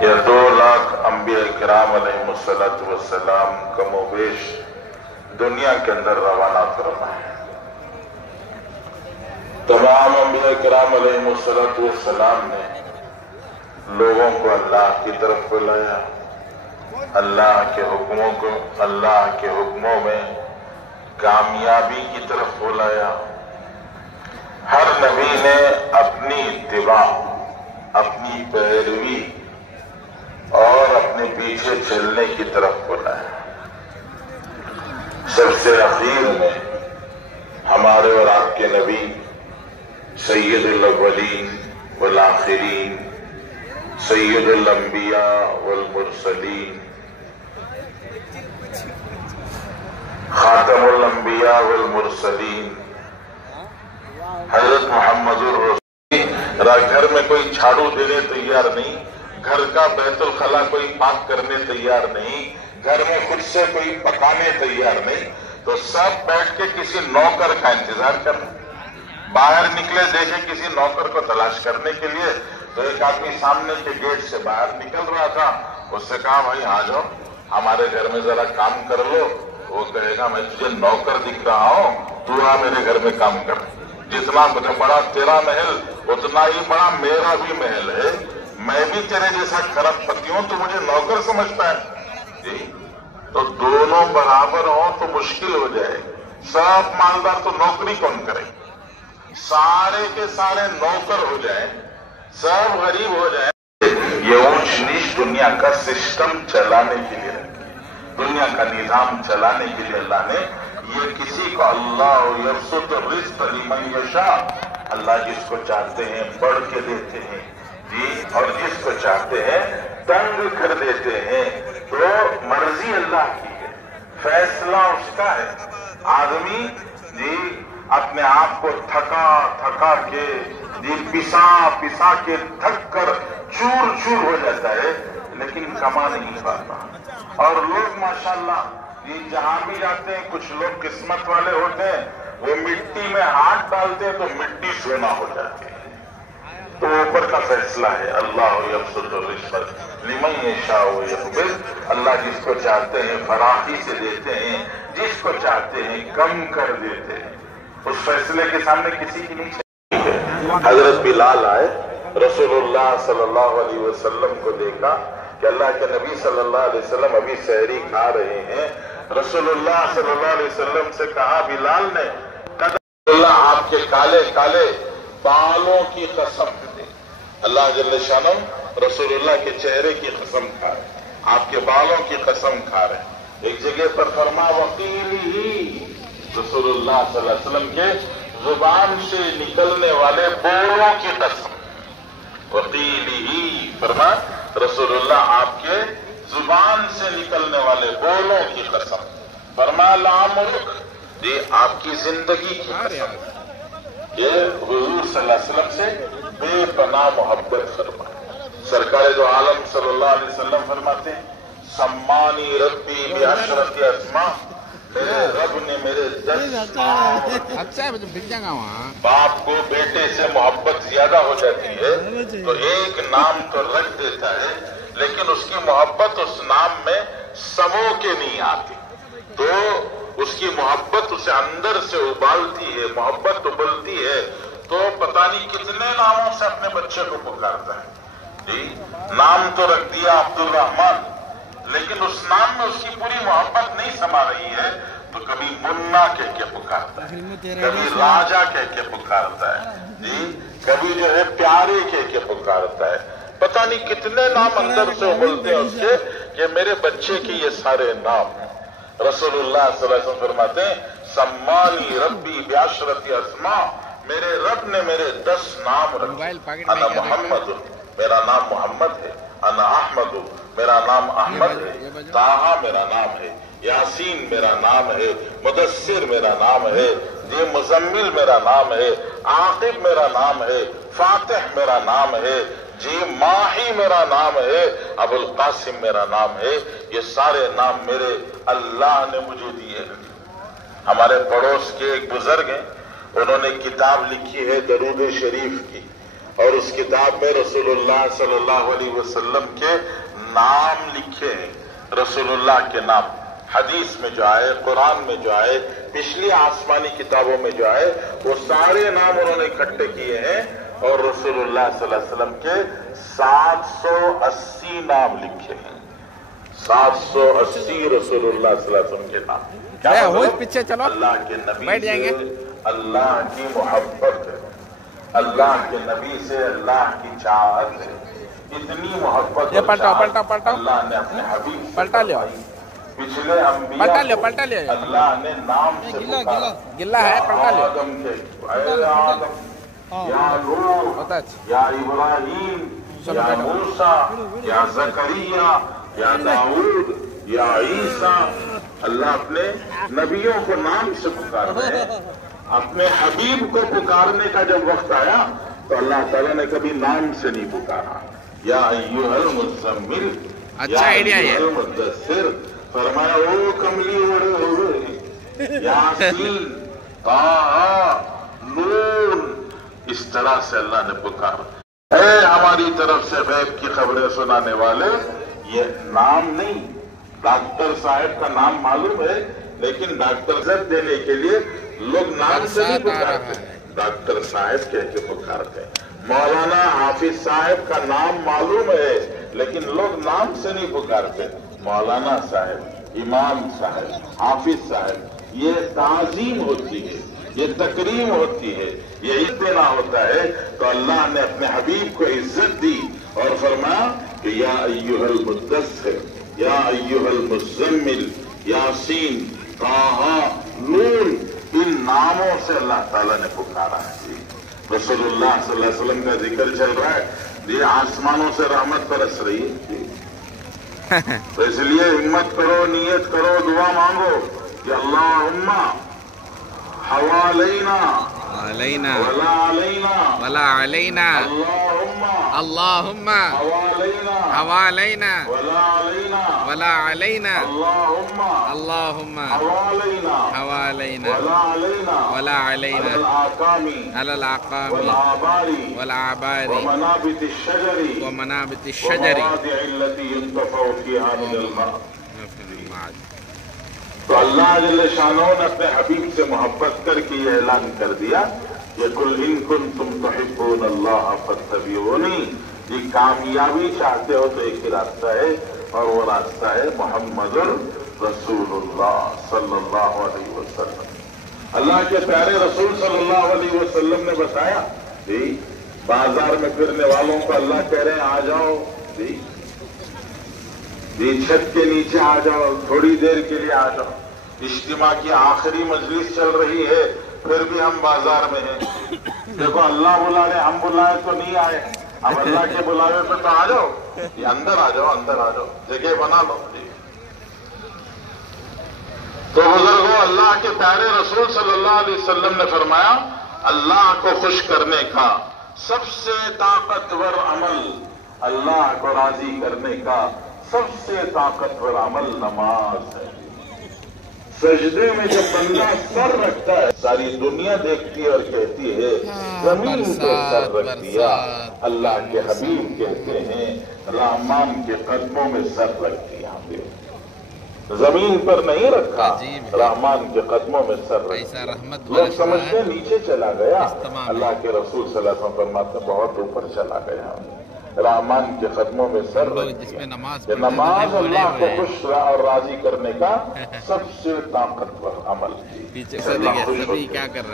یہ 2 لاکھ انبیاء کرام علیہم کم و بیش دنیا کے اندر روانہ فرمائے. تمام انبیاء کرام علیہم نے لوگوں کو اللہ کی طرف بلایا، اللہ کے حکموں میں کامیابی کی طرف بلایا. ہر نبی نے اپنی اتباع، اپنی پیروی اور اپنے پیچھے چلنے کی طرف بلایا. سب سے اخیر میں ہمارے اور آپ کے نبی سید الاولین والآخرین، سید الانبیاء والمرسلین، خاتم الانبیاء والمرسلین حضرت محمد الرسول گھر میں کوئی جھاڑو دینے تیار نہیں، گھر کا بیت الخلا کوئی پاک کرنے تیار نہیں، گھر میں خود سے کوئی پکانے تیار نہیں، تو سب بیٹھ کے کسی نوکر کا انتظار کرنا. باہر نکلے دیکھے کسی نوکر کو تلاش کرنے کے لیے، تو ایک آدمی سامنے کے گیٹ سے باہر نکل رہا تھا. اس سے کہا بھائی آ جاؤ ہمارے گھر میں ذرا کام کر لو. وہ کہے گا میں تجھے نوکر دکھ رہا ہوں، تو آ میرے گھر میں کام کر. جتنا بڑا تیرا محل اتنا ہی بڑا میرا بھی محل ہے. میں بھی تیرے جیسا کھرب پتی ہوں، تو مجھے نوکر سمجھتا ہے جی. تو دونوں برابر ہوں تو مشکل ہو جائے. سب مالدار تو نوکری کون کرے؟ سارے کے سارے نوکر ہو جائیں، سب غریب ہو جائیں. یہ اونچ نیچ دنیا کا سسٹم چلانے کے لیے رکھی، دنیا کا نظام چلانے کے لیے اللہ نے یہ کسی کو اللہ یبسط الرزق لمن یشاء، اللہ جس کو چاہتے ہیں بڑھ کے دیتے ہیں جی، اور جس کو چاہتے ہیں تنگ کر دیتے ہیں. تو مرضی اللہ کی ہے، فیصلہ اس کا ہے. آدمی جی اپنے آپ کو تھکا کے جی پسا کے تھک کر چور چور ہو جاتا ہے، لیکن کما نہیں پاتا. اور لوگ ماشاءاللہ یہ جہاں بھی جاتے ہیں، کچھ لوگ قسمت والے ہوتے ہیں، وہ مٹی میں ہاتھ ڈالتے ہیں تو مٹی سونا ہو جاتی ہے. تو اوپر کا فیصلہ ہے اللہ یبسط الرزق لمن یشاء ویقدر. اللہ جس کو چاہتے ہیں فراخی سے دیتے ہیں، جس کو چاہتے ہیں کم کر دیتے ہیں. اس فیصلے کے سامنے کسی کی نہیں چاہیے. حضرت بلال آئے، رسول اللہ صلی اللہ علیہ وسلم کو دیکھا کہ اللہ کے نبی صلی اللہ علیہ وسلم ابھی سحری کھا رہے ہیں. رسول اللہ صلی اللہ علیہ وسلم سے کہا بلال نے، اللہ آپ کے کالے کالے بالوں کی قسم دے. اللہ جل شانہ رسول اللہ کے چہرے کی قسم کھا رہے، آپ کے بالوں کی قسم کھا رہے. ایک جگہ پر فرما وقیلی، رسول اللہ صلی اللہ علیہ وسلم کے زبان سے نکلنے والے بولوں کی قسم. وقیلی فرما رسول اللہ آپ کے زبان سے نکلنے والے بولوں کی قسم. فرما لعمرک، یہ آپ کی زندگی کی قسم. یہ حضور صلی اللہ علیہ وسلم سے بے پناہ محبت فرما. سرکار دو عالم صلی اللہ علیہ وسلم فرماتے ہیں سمانی ربی بعشرۃ اسماء، میرے رب نے میرے 10 نام. باپ کو بیٹے سے محبت زیادہ ہو جاتی ہے تو ایک نام تو رکھ دیتا ہے، لیکن اس کی محبت اس نام میں سمو کے نہیں آتی. تو اس کی محبت اسے اندر سے ابالتی ہے، محبت ابلتی ہے. تو پتہ نہیں کتنے ناموں سے اپنے بچے کو پکارتا ہے جی. نام تو رکھ دیا عبد الرحمن، لیکن اس نام میں اس کی پوری محبت نہیں سما رہی ہے. تو کبھی منا کہہ کے پکارتا ہے، کبھی راجا کہہ کے پکارتا ہے جی، کبھی جو ہے پیارے کہہ کے پکارتا ہے. پتہ نہیں کتنے نام اندر سے ابلتے ہیں اس کے کہ میرے بچے کے یہ سارے نام ہیں. رسول اللہ صلی اللہ علیہ وسلم فرماتے ہیں سمانی ربی بعشرۃ اسماء، میرے رب نے میرے 10 نام رکھے. انا محمد، میرا نام محمد ہے. انا احمد، میرا نام احمد ہے. طٰہٰ میرا نام ہے. یاسین میرا نام ہے. مدثر میرا نام ہے. یہ مزمل میرا نام ہے. عاقب میرا نام ہے. فاتح میرا نام ہے. جی ماہی میرا نام ہے. ابو القاسم میرا نام ہے. یہ سارے نام میرے اللہ نے مجھے دیے. ہمارے پڑوس کے ایک بزرگ ہیں، انہوں نے کتاب لکھی ہے درود شریف کی. اور اس کتاب میں رسول اللہ صلی اللہ علیہ وسلم کے نام لکھے ہیں، رسول اللہ کے نام، حدیث میں جو آئے، قرآن میں جو آئے، پچھلی آسمانی کتابوں میں جو آئے، وہ سارے نام انہوں نے اکٹھے کیے ہیں، اور رسول اللہ صلی اللہ علیہ وسلم کے 780 نام لکھے ہیں، 780 رسول اللہ صلی اللہ علیہ وسلم کے نام۔ کیا مطلب؟ اللہ کے نبی سے اللہ کی محبت ہے، اللہ کے نبی سے اللہ کی چاہت ہے، اتنی محبت اللہ نے اپنے حبیب سے فرمائی۔ پچھلے انبیاء اللہ نے نام سے پکارا، گلا ہے آدم کے اے آدم، یا نوح، یا ابراہیم، یا موسیٰ، یا زکریا، یا داؤد، یا عیسیٰ۔ اللہ اپنے نبیوں کو نام سے پکار رہے ہیں۔ اپنے حبیب کو پکارنے کا جب وقت آیا تو اللہ تعالیٰ نے کبھی نام سے نہیں پکارا۔ یا ایھا المزمل، یا ایھا المدثر، فرمایا او کملی اوڑے ہوئے، یاسین، طٰہٰ، نون، اس طرح سے اللہ نے پکارا۔ اے ہماری طرف سے غیب کی خبریں سنانے والے، یہ نام نہیں، ڈاکٹر صاحب کا نام معلوم ہے، لیکن ڈاکٹر عزت دینے کے لیے لوگ نام سے نہیں پکارتے، ڈاکٹر صاحب کہہ کے پکارتے ہیں۔ مولانا حافظ صاحب کا نام معلوم ہے، لیکن لوگ نام سے نہیں پکارتے، مولانا صاحب، امام صاحب، حافظ صاحب۔ یہ تعظیم ہوتی ہے، یہ تکریم ہوتی ہے، یہ عزت دینا ہوتا ہے۔ تو اللہ نے اپنے حبیب کو عزت دی اور فرمایا کہ یا ایھا المدثر، یا ایھا المزمل، یاسین، طٰہٰ، نون، ان ناموں سے اللہ تعالیٰ نے پکارا ہے۔ رسول اللہ صلی اللہ علیہ وسلم کا ذکر چل رہا ہے، یہ آسمانوں سے رحمت برس رہی ہے، تو اس لیے ہمت کرو، نیت کرو، دعا مانگو کہ اللہم حوالینا ولا علینا، اللہم حوالینا ولا علینا، اللہم حوالینا ولا علینا، علی الأعقام والآبار ومنابت الشجر التي ينتفع فيها من الماء۔ تو اللہ جل شانہ نے اپنے حبیب سے محبت کر کے یہ اعلان کر دیا کہ قل ان کنتم تحبون اللہ فاتبعونی، یہ کامیابی چاہتے ہو تو ایک ہی راستہ ہے، اور وہ راستہ ہے محمد رسول اللہ صلی اللہ علیہ وسلم۔ اللہ کے پیارے رسول صلی اللہ علیہ وسلم نے بتایا، بازار میں پھرنے والوں کو اللہ کہہ رہے ہیں آ جاؤ، چھت کے نیچے آ جاؤ، تھوڑی دیر کے لیے آ جاؤ۔ اجتماع کی آخری مجلس چل رہی ہے، پھر بھی ہم بازار میں ہیں۔ دیکھو اللہ بلا رہے، ہم بلائے تو نہیں آئے، اب اللہ کے بلاوے پہ تو آ جاؤ، یہ اندر آ جاؤ، اندر آ جاؤ، جگہ بنا لو۔ تو بزرگوں، اللہ کے پیارے رسول صلی اللہ علیہ وسلم نے فرمایا اللہ کو خوش کرنے کا سب سے طاقتور عمل، اللہ کو راضی کرنے کا سب سے طاقتور عمل نماز ہے۔ سجدے میں جب بندہ سر رکھتا ہے، ساری دنیا دیکھتی ہے اور کہتی ہے زمین کو سر رکھ دیا۔ اللہ کے حبیب کہتے ہیں رحمان کے قدموں میں سر رکھ دیا، زمین پر نہیں رکھا، رحمان کے قدموں میں سر رکھا۔ لوگ سمجھتے نیچے چلا گیا، اللہ کے رسول صلی اللہ علیہ وسلم فرماتے بہت اوپر چلا گیا، رحمان کے قدموں میں سر رکھ دیا۔ نماز اللہ کو خوش اور راضی کرنے کا سب سے طاقتور عمل ہے۔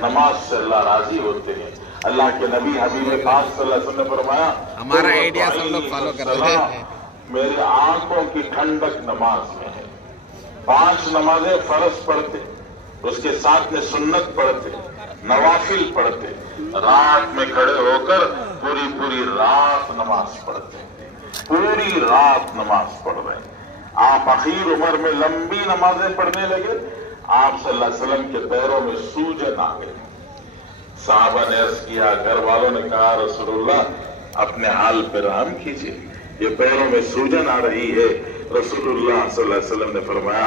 نماز سے اللہ راضی ہوتے ہیں۔ اللہ کے نبی حبیب پاک صلی اللہ علیہ وسلم نے فرمایا ہمارا آئیڈیا سب لوگ فالو کر رہے ہیں، میری آنکھوں کی ٹھنڈک نماز میں ہے۔ 5 نمازیں فرض پڑھتے، اس کے ساتھ میں سنت پڑھتے، نوافل پڑھتے، رات میں کھڑے ہو کر پوری رات نماز پڑھتے، پوری رات نماز پڑھ رہے ہیں۔ آپ اخیر عمر میں لمبی نمازیں پڑھنے لگے، آپ صلی اللہ علیہ وسلم کے پیروں میں سوجن آ گئے۔ صحابہ نے عرض کیا، گھر والوں نے کہا رسول اللہ اپنے حال پہ رحم کیجیے، یہ پیروں میں سوجن آ رہی ہے۔ رسول اللہ صلی اللہ علیہ وسلم نے فرمایا